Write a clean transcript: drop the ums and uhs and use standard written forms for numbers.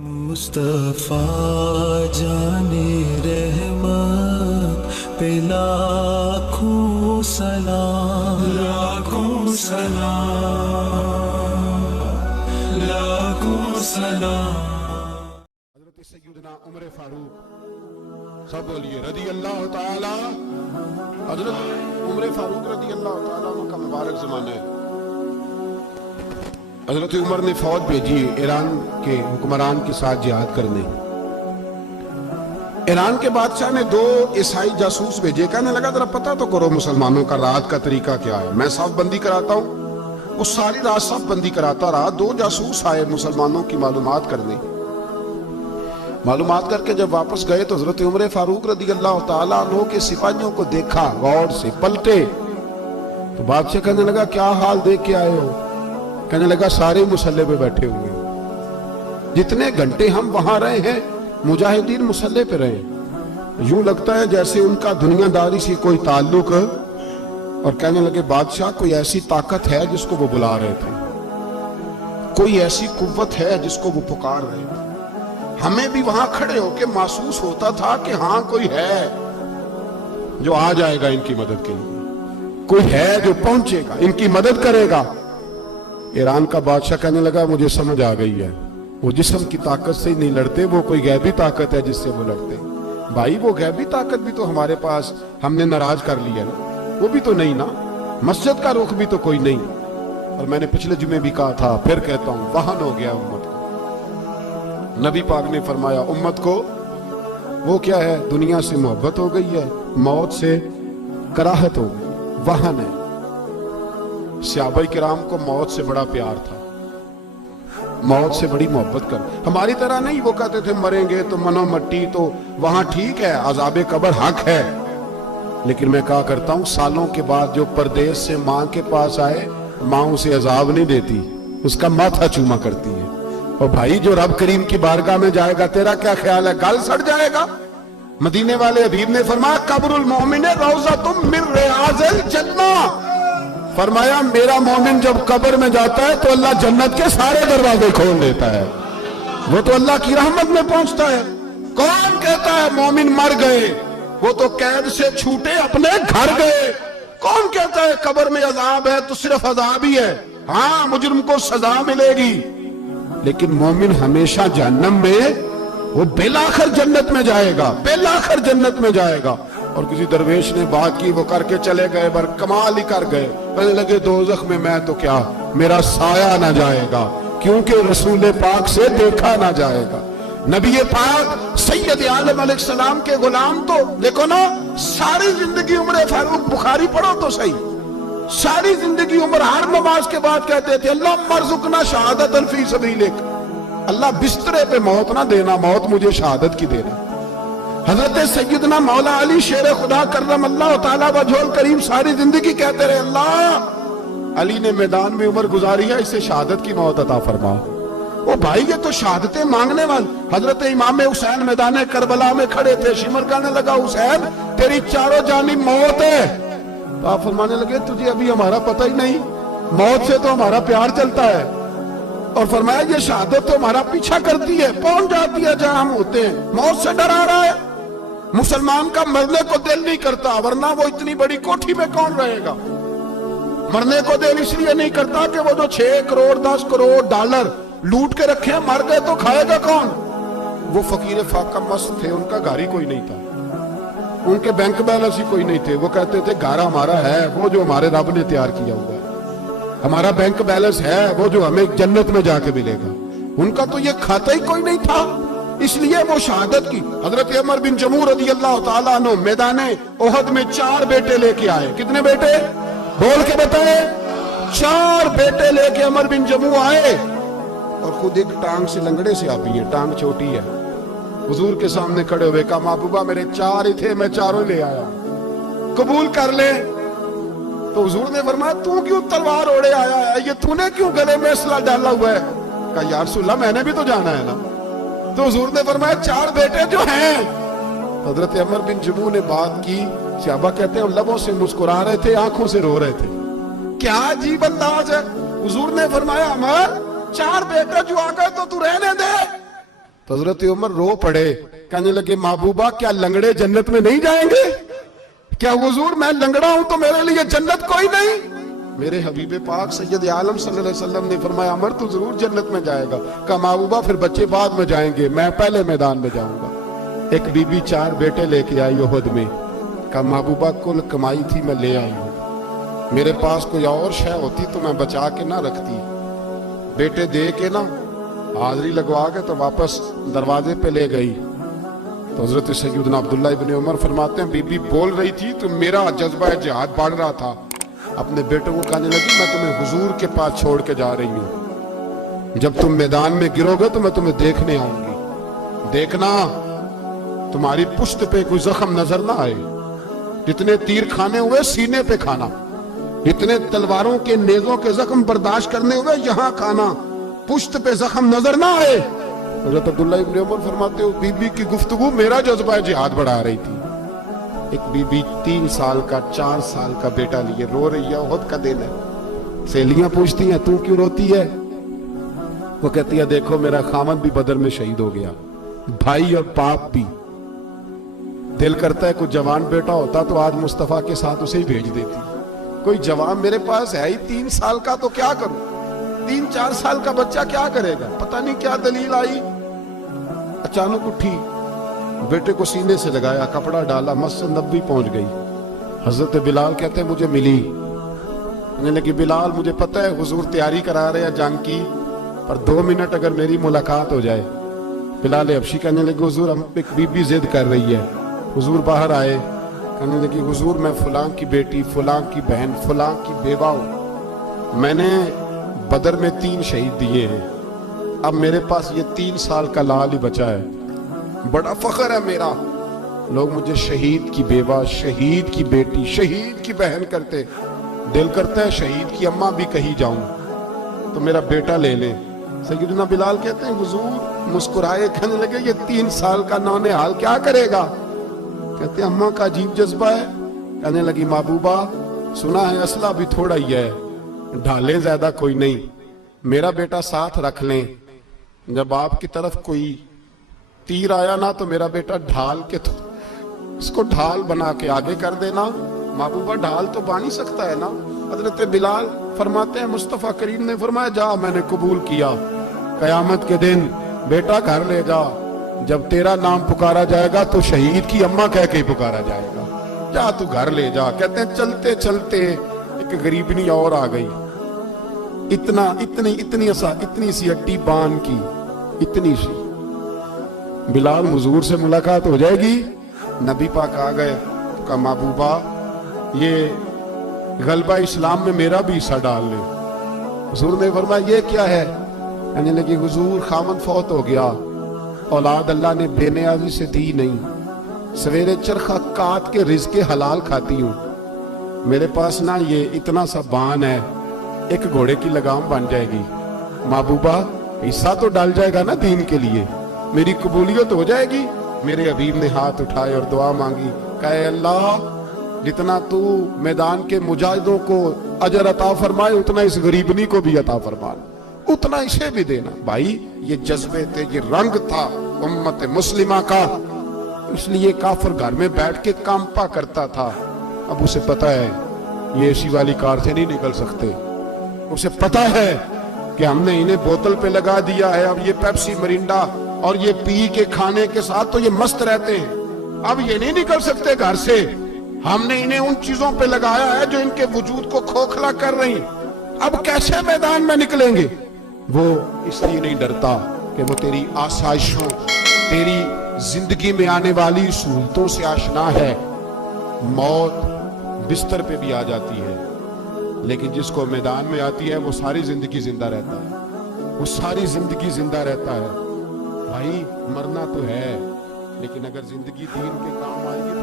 मुस्तफ़ा जाने रहमत पे लाखों सलाम, लाखों सलाम, लाखों सलाम। हज़रत सैयदना उमर फारूक, सब बोलिए रदी अल्लाह ताला। हज़रत उमर फारूक रदी अल्लाह ताला का मुबारक ज़माना है। हज़रत उमर ने फौज भेजी ईरान के हुक्मरान के साथ जिहाद करने। ईरान के बादशाह ने 2 ईसाई जासूस भेजे। कहने लगा जरा पता तो करो मुसलमानों का रात का तरीका क्या है, मैं साफ बंदी कराता हूँ। वो सारी रात साफ बंदी कराता रहा। 2 जासूस आए मुसलमानों की मालूमात करने। मालूमात करके जब वापस गए तो हज़रत उमर फारूक रदी अल्लाह ताला अन्हु के सिपाहियों को देखा, गौर से पलटे तो बादशाह कहने लगा क्या हाल देख के आए हो? कहने लगा सारे मुसल्ले पे बैठे हुए, जितने घंटे हम वहां रहे हैं मुजाहिदीन मुसल्ले पे रहे, यूं लगता है जैसे उनका दुनियादारी से कोई ताल्लुक। और कहने लगे बादशाह कोई ऐसी ताकत है जिसको वो बुला रहे थे, कोई ऐसी कुव्वत है जिसको वो पुकार रहे थे। हमें भी वहां खड़े होके महसूस होता था कि हाँ कोई है जो आ जाएगा इनकी मदद के लिए, कोई है जो पहुंचेगा इनकी मदद करेगा। ईरान का बादशाह कहने लगा मुझे समझ आ गई है, वो जिस्म की ताकत से नहीं लड़ते, वो कोई गैबी ताकत है जिससे वो लड़ते। भाई वो गैबी ताकत भी तो हमारे पास हमने नाराज कर लिया ना, वो भी तो नहीं ना, मस्जिद का रुख भी तो कोई नहीं। और मैंने पिछले जुमे भी कहा था, फिर कहता हूं, वाहन हो गया उम्मत को। नबी पाक ने फरमाया उम्मत को वो क्या है, दुनिया से मोहब्बत हो गई है, मौत से कराहत हो गई, वाहन है। सहाबा किराम को मौत से बड़ा प्यार था, मौत से बड़ी मोहब्बत कर। हमारी तरह नहीं, वो कहते थे मरेंगे तो मनो मट्टी, तो वहां ठीक है अज़ाबे कब्र हक है। लेकिन मैं कहा करता हूं सालों के बाद जो परदेश से मां के पास आए, मां उसे अजाब नहीं देती, उसका माथा चूमा करती है। और भाई जो रब करीम की बारगाह में जाएगा, तेरा क्या ख्याल है, गल सड़ जाएगा? मदीने वाले हबीब ने फरमाया कब्रुल मोमिन रौज़तुम मिन रियाज़िल जन्नह। फरमाया मेरा मोमिन जब कब्र में जाता है तो अल्लाह जन्नत के सारे दरवाजे खोल देता है, वो तो अल्लाह की रहमत में पहुंचता है। कौन कहता है मोमिन मर गए, वो तो कैद से छूटे अपने घर गए। कौन कहता है कब्र में अजाब है तो सिर्फ अजाब ही है, हाँ मुजरिम को सजा मिलेगी, लेकिन मोमिन हमेशा जहन्नम में, वो बेलाखर जन्नत में जाएगा, बेलाखर जन्नत में जाएगा। और किसी दरवेश ने बात की, वो करके चले गए, पर कमाल ही कर गए। कहने लगे दोज़ख में मैं तो क्या, मेरा साया ना जाएगा, क्योंकि रसूल पाक से देखा ना जाएगा। नबी पाक सैयद आलम अलैहिस्सलाम के गुलाम तो देखो ना, सारी जिंदगी उमर फारूक, बुखारी पढ़ो तो सही, सारी जिंदगी उमर हर नमाज के बाद कहते थे अल्लाह मरज़ुकना शहादतन फी सबीलिक, अल्लाह बिस्तरे पे मौत ना देना, मौत मुझे शहादत की देना। हजरत सैयदना मौला अली शेर खुदा करम अल्लाह ताला वजहुल करीम सारी जिंदगी कहते रहे अल्लाह अली ने मैदान में उम्र गुजारी है, इसे शहादत की मौत अता फरमा। ओ भाई ये तो शहादतें मांगने वाले। हजरत इमाम हुसैन मैदान करबला में खड़े थे, शिमर कहने लगा हुसैन तेरी चारों जानिब मौत है। तो आप फरमाने लगे तुझे अभी हमारा पता ही नहीं, मौत से तो हमारा प्यार चलता है। और फरमाया ये शहादत तो हमारा पीछा करती है, पहुंच जाती है जहां हम होते हैं, मौत से डरा रहा है। मुसलमान का मरने को दिल नहीं करता, वरना वो इतनी बड़ी कोठी में कौन रहेगा। मरने को दिल इसलिए नहीं करता कि वो जो 6 करोड़ 10 करोड़ डॉलर लूट के रखे, मर गए तो खाएगा कौन। वो फकीर फाका मस्त थे, उनका घर ही कोई नहीं था, उनके बैंक बैलेंस ही कोई नहीं थे। वो कहते थे घर हमारा है वो जो हमारे रब ने तैयार किया हुआ है, हमारा बैंक बैलेंस है वो जो हमें जन्नत में जाके मिलेगा। उनका तो ये खाता ही कोई नहीं था, इसलिए वो शहादत की। हजरत उमर बिन जमूह रज़ी अल्लाह ताला अन्हु मैदाने ओहद में 4 बेटे लेके आए। कितने बेटे बोल के बताए? 4 बेटे लेके उमर बिन जमूह आए, और खुद एक टांग से लंगड़े से आप है, टांग छोटी है। हुजूर के सामने खड़े हुए कहा महबूबा मेरे 4 ही थे, मैं 4 ले आया, कबूल कर ले। तो हुजूर ने फरमाया तू क्यों तलवार ओढ़े आया है, ये तूने क्यों गले में असला डाला हुआ है? कहा या रसूलल्लाह मैंने भी तो जाना है ना। तो हुजूर ने फरमाया 4 बेटे जो हैं। हजरत उमर बिन जमूह ने बात की, सहाबा कहते हैं लबों से मुस्कुरा रहे थे, आंखों से रो रहे थे, क्या अजीब अंदाज है। हुजूर ने फरमाया उमर 4 बेटे जो आ गए तो तू रहने दे, تو حضرت عمر رو پڑے, کہنے لگے محبوبہ کیا لنگڑے جنت میں نہیں جائیں گے؟ کیا حضور میں لنگڑا ہوں تو میرے لیے جنت کوئی نہیں؟ میرے حبیب پاک سید عالم صلی اللہ علیہ وسلم نے فرمایا عمر تو ضرور جنت میں جائے گا. کہا محبوبہ پھر بچے بعد میں جائیں گے, میں پہلے میدان میں جاؤں گا. ایک بی بی 4 بیٹے لے کے آئی احد میں. کہا محبوبہ کل کمائی تھی میں لے آئی ہوں, میرے پاس کوئی اور شے ہوتی تو میں بچا کے نہ رکھتی. بیٹے دے کے نا حاضری لگوا کے تو واپس دروازے پہ لے گئی. تو حضرت سیدنا عبداللہ ابن عمر فرماتے ہیں بی بی بول رہی تھی تو میرا جذبہ جہاد بڑھ رہا تھا. اپنے بیٹوں کو کہنے لگی میں تمہیں حضور کے پاس چھوڑ کے جا رہی ہوں, جب تم میدان میں گرو گے تو میں تمہیں دیکھنے آؤں گی. دیکھنا تمہاری پشت پہ کوئی زخم نظر نہ آئے, جتنے تیر کھانے ہوئے سینے پہ کھانا, جتنے تلواروں کے نیزوں کے زخم برداشت کرنے ہوئے یہاں کھانا, پشت پہ زخم نظر نہ آئے. حضرت عبداللہ ابن عمر فرماتے ہو بی بی کی گفتگو میرا جذبہ جہاد بڑھا رہی تھی. ایک بی بی 3 سال کا 4 سال کا بیٹا لیے رو رہی ہے, احد کا دن ہے. سہیلیاں پوچھتی ہیں تو کیوں روتی ہے؟ وہ کہتی ہے دیکھو میرا خامد بھی بدر میں شہید ہو گیا, بھائی اور باپ بھی. دل کرتا ہے کوئی جوان بیٹا ہوتا تو آج مصطفیٰ کے ساتھ اسے ہی بھیج دیتی. کوئی جوان میرے پاس ہے ہی 3 سال کا تو کیا کروں, 3-4 سال کا بچہ کیا کرے گا؟ پتہ نہیں کیا دلیل آئی. اچانک اٹھی, بیٹے کو سینے سے لگایا, کپڑا ڈالا, مسجد نبوی پہنچ گئی. حضرت بلال کہتے ہیں مجھے ملی, کہنے لگی بلال مجھے پتہ ہے حضور تیاری کرا رہے ہیں جنگ کی, پر 2 منٹ اگر میری ملاقات ہو جائے. بلال حبشی کہنے لگے حضور ہم ایک بی بی ضد کر رہی ہے. حضور باہر آئے, کہنے لگی حضور میں فلاں کی بیٹی, فلاں کی بہن, فلاں کی بیوہ ہوں, میں نے بدر میں 3 شہید دیے ہیں, اب میرے پاس یہ 3 سال کا لال ہی بچا ہے, بڑا فخر ہے میرا. لوگ مجھے شہید کی بیوہ, شہید کی بیٹی, شہید کی بہن کرتے. دل کرتا ہے شہید کی اماں بھی کہیں جاؤں تو میرا بیٹا لے لیں. سیدنا بلال کہتے ہیں حضور مسکرائے, کہنے لگے یہ 3 سال کا نونہال کیا کرے گا؟ کہتے ہیں اماں کا عجیب جذبہ ہے. کہنے لگی محبوبہ سنا ہے اسلحہ بھی تھوڑا ہی ہے, ڈھالیں زیادہ کوئی نہیں, میرا بیٹا ساتھ رکھ لیں, جب آپ کی طرف کوئی تیر آیا نا تو میرا بیٹا ڈھال کے تو اس کو ڈھال بنا کے آگے کر دینا. محبوبہ ڈھال تو بانی سکتا ہے نا. حضرت بلال فرماتے ہیں مصطفیٰ کریم نے فرمایا جا میں نے قبول کیا, قیامت کے دن بیٹا گھر لے جا, جب تیرا نام پکارا جائے گا تو شہید کی اماں کہہ کے پکارا جائے گا, جا تو گھر لے جا. کہتے ہیں چلتے چلتے ایک غریبنی اور آ گئی, اتنی سی ہڈی بان کی, اتنی سی. بلال حضور سے ملاقات ہو جائے گی. نبی پاک آ گئے, کہا محبوبہ یہ غلبہ اسلام میں میرا بھی حصہ ڈال لے. حضور نے فرمایا یہ کیا ہے؟ کہنے لگی حضور خامد فوت ہو گیا, اولاد اللہ نے بے نیازی سے دی نہیں, سویرے چرخہ کاٹ کے رزق حلال کھاتی ہوں, میرے پاس نا یہ اتنا سا بان ہے, ایک گھوڑے کی لگام بن جائے گی. محبوبہ حصہ تو ڈال جائے گا نا دین کے لیے, میری قبولیت ہو جائے گی. میرے حبیب نے ہاتھ اٹھائے اور دعا مانگی, کہے اللہ جتنا تو میدان کے مجاہدوں کو اجر عطا فرمائے اتنا اس غریبنی کو بھی عطا فرما, اتنا اسے بھی دینا. بھائی یہ جذبے تھے, یہ رنگ تھا امت مسلمہ کا, اس لیے کافر گھر میں بیٹھ کے کانپا کرتا تھا. اب اسے پتہ ہے یہ اے سی والی کار سے نہیں نکل سکتے, اسے پتہ ہے کہ ہم نے انہیں بوتل پہ لگا دیا ہے, اب یہ پیپسی مرینڈا اور یہ پی کے کھانے کے ساتھ تو یہ مست رہتے ہیں, اب یہ نہیں نکل سکتے گھر سے, ہم نے انہیں ان چیزوں پہ لگایا ہے جو ان کے وجود کو کھوکھلا کر رہی ہیں, اب کیسے میدان میں نکلیں گے؟ وہ اس لیے نہیں ڈرتا کہ وہ تیری آسائشوں, تیری زندگی میں آنے والی سہولتوں سے آشنا ہے. موت بستر پہ بھی آ جاتی ہے, لیکن جس کو میدان میں آتی ہے وہ ساری زندگی زندہ رہتا ہے, وہ ساری زندگی زندہ رہتا ہے. بھائی مرنا تو ہے, لیکن اگر زندگی دین کے کام آئے گی